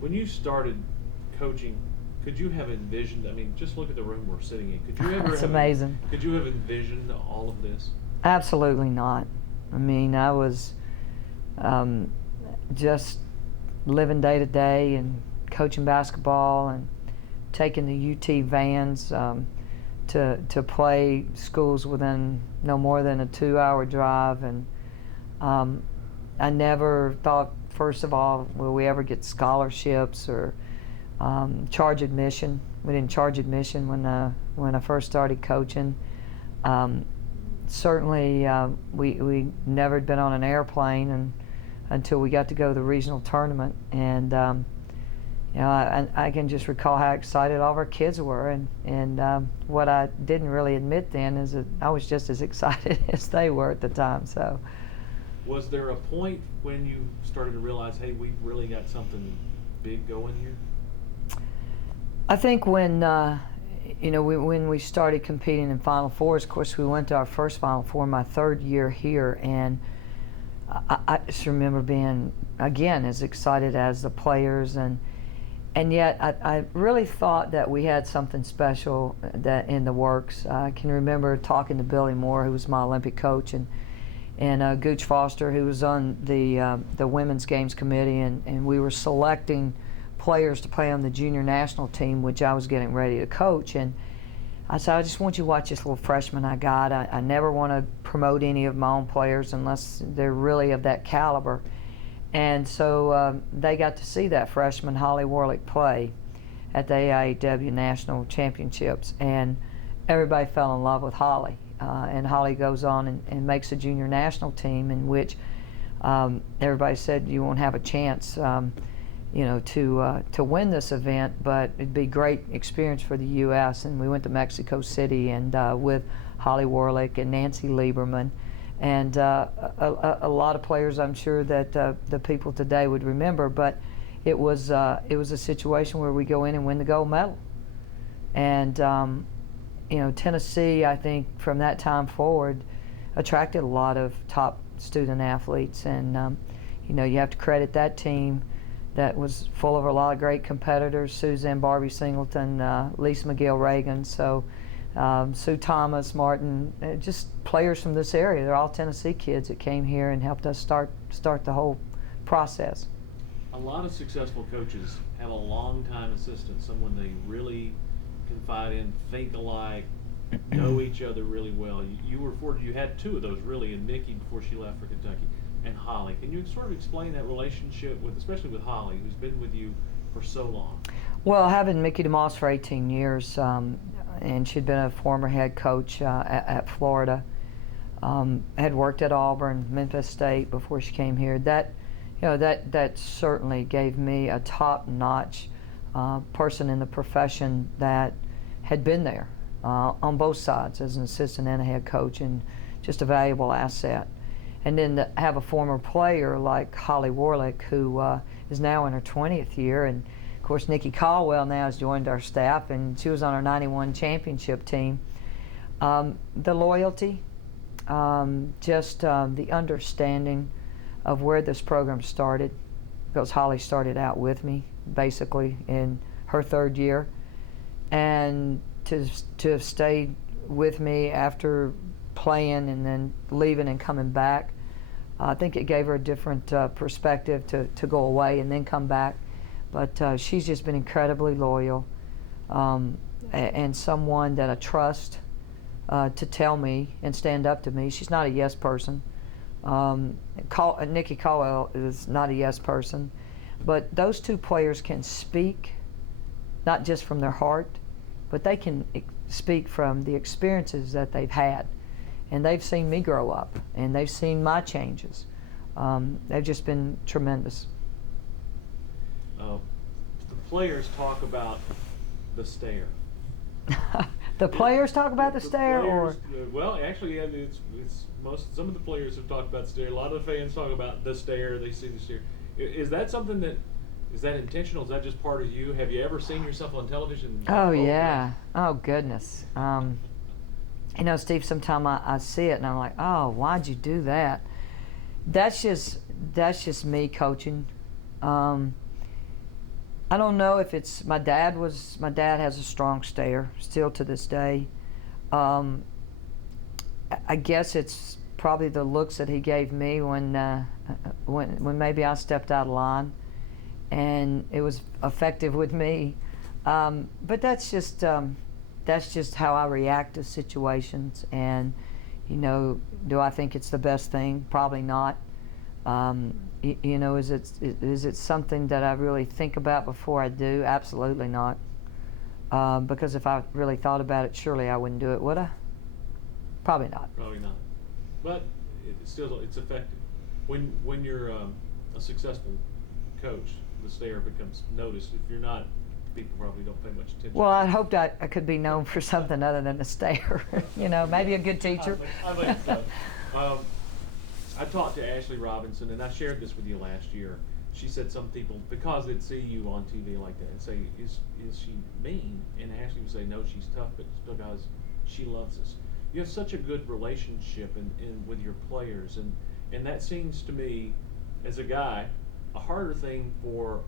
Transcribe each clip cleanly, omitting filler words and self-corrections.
When you started coaching, could you have envisioned? I mean, just look at the room we're sitting in. Could you ever It's have? amazing. Could you have envisioned all of this? Absolutely not. I mean, I was just living day to day and coaching basketball and taking the UT vans to play schools within no more than a 2-hour drive. And I never thought, first of all, will we ever get scholarships or charge admission. We didn't charge admission when I first started coaching. Certainly, we never had been on an airplane until we got to go to the regional tournament. And you know, I can just recall how excited all of our kids were. And what I didn't really admit then is that I was just as excited as they were at the time. So, was there a point when you started to realize, hey, we've really got something big going here? I think when you know, when we started competing in Final Fours, of course, we went to our first Final Four my third year here, and I just remember being, again, as excited as the players, and yet I really thought that we had something special that in the works. I can remember talking to Billy Moore, who was my Olympic coach, and Gooch Foster, who was on the women's games committee, and we were selecting players to play on the junior national team, which I was getting ready to coach. And I said, I just want you to watch this little freshman I got. I never want to promote any of my own players unless they're really of that caliber. And so they got to see that freshman, Holly Warlick, play at the AIAW National Championships. And everybody fell in love with Holly. And Holly goes on and makes a junior national team, in which everybody said you won't have a chance you know, to win this event, but it'd be a great experience for the U.S. And we went to Mexico City and with Holly Warlick and Nancy Lieberman, and a lot of players I'm sure that the people today would remember. But it was a situation where we go in and win the gold medal. And you know, Tennessee, I think from that time forward, attracted a lot of top student athletes, and you know, you have to credit that team that was full of a lot of great competitors: Suzanne Barbie Singleton, Lisa McGill Reagan, so Sue Thomas, Martin, just players from this area. They're all Tennessee kids that came here and helped us start the whole process. A lot of successful coaches have a long-time assistant, someone they really confide in, think alike, know each other really well. You were fortunate; you had two of those really, in Nikki before she left for Kentucky, and Holly. Can you sort of explain that relationship with, especially with Holly, who's been with you for so long? Well, having Mickey DeMoss for 18 years, and she'd been a former head coach at Florida, had worked at Auburn, Memphis State before she came here. That, you know, that certainly gave me a top-notch person in the profession that had been there on both sides as an assistant and a head coach, and just a valuable asset. And then to have a former player like Holly Warlick, who is now in her 20th year, and of course Nikki Caldwell now has joined our staff, and she was on our '91 championship team. The loyalty, just the understanding of where this program started, because Holly started out with me basically in her third year, and to have stayed with me after playing and then leaving and coming back. I think it gave her a different perspective to go away and then come back. But she's just been incredibly loyal, and someone that I trust to tell me and stand up to me. She's not a yes person. Nikki Caldwell is not a yes person. But those two players can speak, not just from their heart, but they can speak from the experiences that they've had. And they've seen me grow up, and they've seen my changes. They've just been tremendous. The players talk about the stare. The players talk about the stare, players, or well, actually, yeah, it's some of the players have talked about the stare. A lot of the fans talk about the stare. They see the stare. Is that something that is that intentional? Is that just part of you? Have you ever seen yourself on television? Oh yeah. Oh goodness. You know, Steve, sometimes I see it and I'm like, oh, why'd you do that? That's just me coaching. I don't know if it's my dad has a strong stare still to this day. Um, I guess it's probably the looks that he gave me when maybe I stepped out of line, and it was effective with me. But that's just how I react to situations. And do I think it's the best thing? Probably not. Is it something that I really think about before I do? Absolutely not. Because if I really thought about it, surely I wouldn't do it, would I? Probably not. Probably not. But it's effective. When you're a successful coach, the stare becomes noticed. If you're not, people probably don't pay much attention. Well, I hoped I could be known for something other than a stare. Maybe a good teacher. I think so. I talked to Ashley Robinson, and I shared this with you last year. She said some people, because they'd see you on TV like that, and say, is she mean? And Ashley would say, no, she's tough, but it's because she loves us. You have such a good relationship with your players, and that seems to me, as a guy, a harder thing for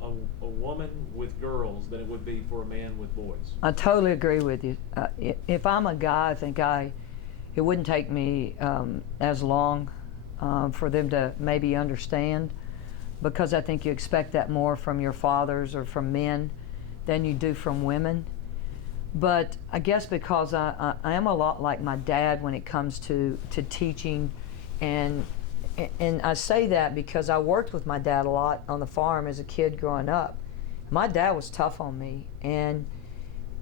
a woman with girls than it would be for a man with boys. I totally agree with you. If I'm a guy, I think it wouldn't take me as long for them to maybe understand, because I think you expect that more from your fathers or from men than you do from women. But I guess because I am a lot like my dad when it comes to teaching, and I say that because I worked with my dad a lot on the farm as a kid growing up. My dad was tough on me, and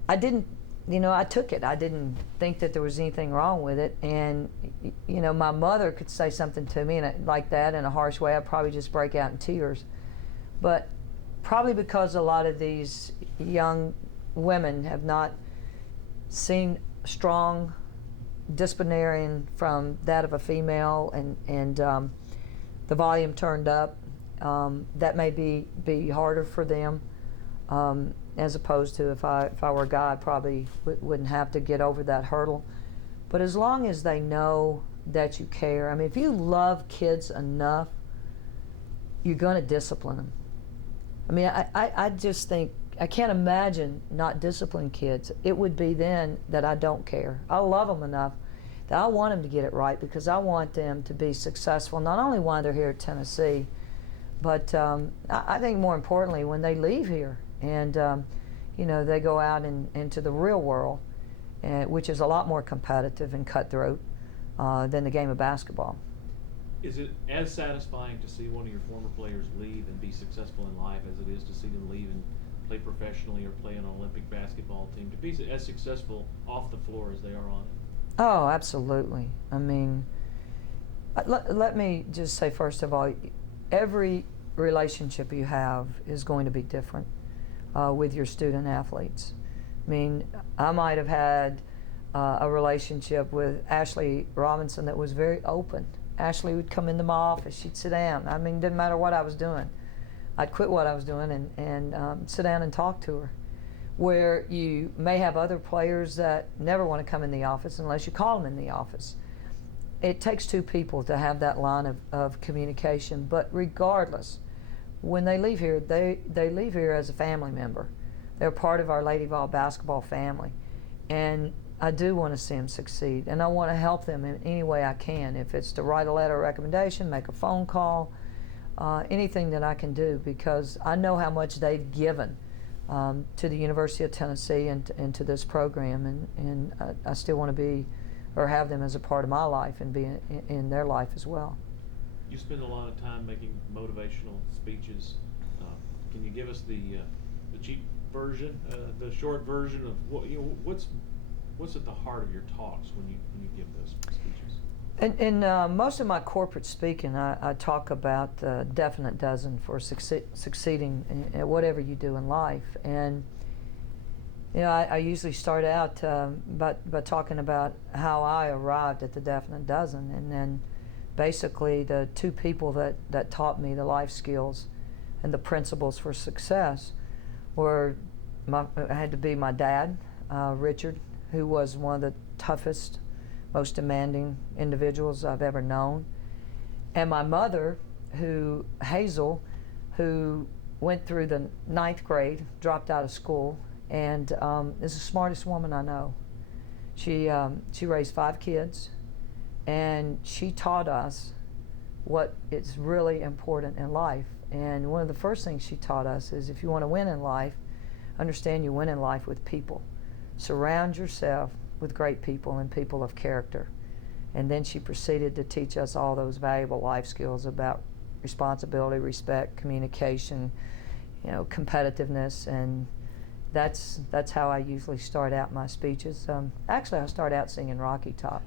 I didn't, I took it. I didn't think that there was anything wrong with it. And, my mother could say something to me like that in a harsh way. I'd probably just break out in tears. But probably because a lot of these young women have not seen strong disciplinarian from that of a female, and the volume turned up, that may be harder for them, as opposed to if I were a guy, I probably wouldn't have to get over that hurdle. But as long as they know that you care, I mean, if you love kids enough, you're going to discipline them. I mean, I just think, I can't imagine not disciplining kids. It would be then that I don't care. I love them enough that I want them to get it right, because I want them to be successful, not only while they're here at Tennessee, but I think more importantly when they leave here and they go out into the real world, which is a lot more competitive and cutthroat than the game of basketball. Is it as satisfying to see one of your former players leave and be successful in life as it is to see them leave and play professionally or play on an Olympic basketball team, to be as successful off the floor as they are on it? Oh, absolutely. I mean, let me just say, first of all, every relationship you have is going to be different with your student athletes. I mean, I might have had a relationship with Ashley Robinson that was very open. Ashley would come into my office, she'd sit down. I mean, didn't matter what I was doing. I'd quit what I was doing and sit down and talk to her. Where you may have other players that never want to come in the office unless you call them in the office. It takes two people to have that line of communication, but regardless, when they leave here, they leave here as a family member. They're part of our Lady Vol basketball family. And I do want to see them succeed, and I want to help them in any way I can. If it's to write a letter of recommendation, make a phone call, anything that I can do, because I know how much they've given to the University of Tennessee and to this program, and I still want to be or have them as a part of my life and be in their life as well. You spend a lot of time making motivational speeches. Can you give us the cheap version, the short version of what's at the heart of your talks when you give those speeches? In most of my corporate speaking, I talk about the definite dozen for succeeding in whatever you do in life. And I usually start out by talking about how I arrived at the definite dozen, and then basically the two people that taught me the life skills and the principles for success were, I had to be my dad, Richard, who was one of the toughest, most demanding individuals I've ever known, and my mother, Hazel, who went through the 9th grade, dropped out of school, and is the smartest woman I know. She raised 5 kids, and she taught us what is really important in life. And one of the first things she taught us is, if you want to win in life, understand you win in life with people. Surround yourself with great people and people of character. And then she proceeded to teach us all those valuable life skills about responsibility, respect, communication, competitiveness, and that's how I usually start out my speeches. Actually, I start out singing Rocky Top.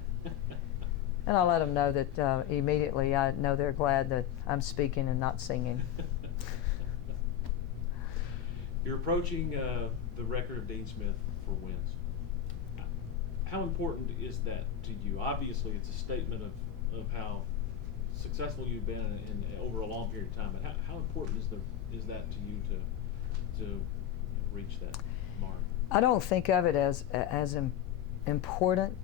And I let them know that immediately I know they're glad that I'm speaking and not singing. You're approaching the record of Dean Smith for wins. How important is that to you? Obviously, it's a statement of how successful you've been in over a long period of time. But how important is that to you to reach that mark? I don't think of it as important.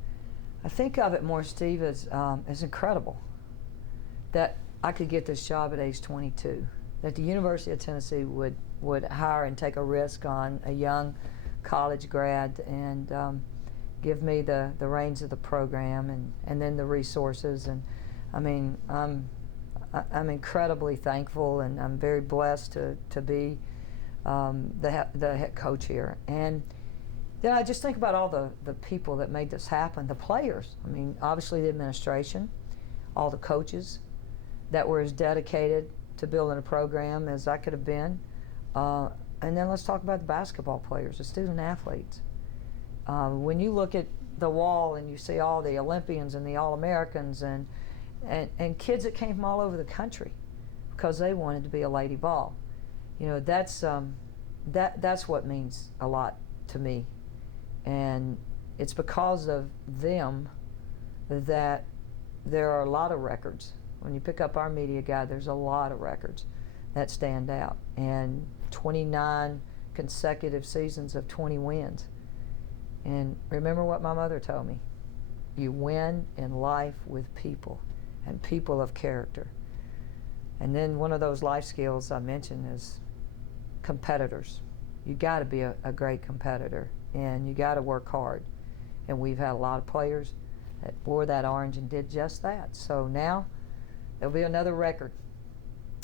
I think of it more, Steve, as incredible that I could get this job at age 22. That the University of Tennessee would hire and take a risk on a young college grad and give me the reins of the program and then the resources. And I mean, I'm incredibly thankful, and I'm very blessed to be the head coach here. And then I just think about all the people that made this happen, the players. I mean, obviously the administration, all the coaches that were as dedicated to building a program as I could have been. And then let's talk about the basketball players, the student athletes. When you look at the wall and you see all the Olympians and the All-Americans and kids that came from all over the country because they wanted to be a Lady Vol, that's what means a lot to me. And it's because of them that there are a lot of records. When you pick up our media guide, there's a lot of records that stand out. And 29 consecutive seasons of 20 wins. And remember what my mother told me. You win in life with people, and people of character. And then one of those life skills I mentioned is competitors. You got to be a great competitor, and you got to work hard. And we've had a lot of players that wore that orange and did just that. So now there'll be another record,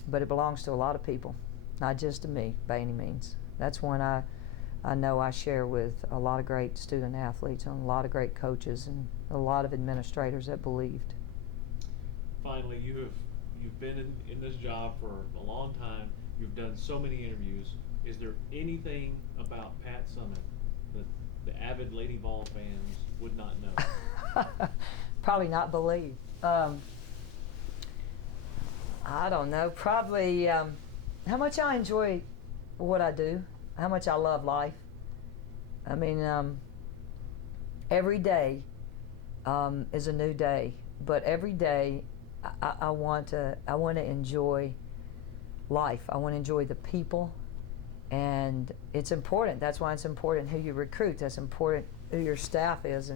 but it belongs to a lot of people, not just to me by any means. That's one I know I share with a lot of great student athletes and a lot of great coaches and a lot of administrators that believed. Finally, you've been in this job for a long time. You've done so many interviews. Is there anything about Pat Summitt that the avid Lady Vol fans would not know? Probably not believe. I don't know. Probably how much I enjoy what I do, how much I love life. I mean, every day is a new day, but every day I want to enjoy life. I want to enjoy the people, and it's important. That's why it's important who you recruit. That's important who your staff is,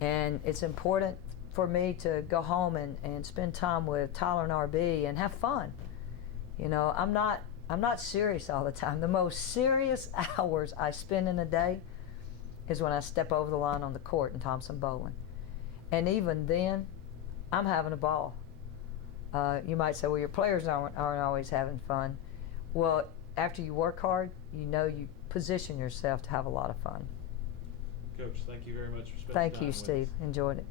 and it's important for me to go home and spend time with Tyler and RB and have fun. I'm not serious all the time. The most serious hours I spend in a day is when I step over the line on the court in Thompson Bowling. And even then, I'm having a ball. You might say, well, your players aren't always having fun. Well, after you work hard, you position yourself to have a lot of fun. Coach, thank you very much for spending time Thank you, with Steve. us. Enjoyed it.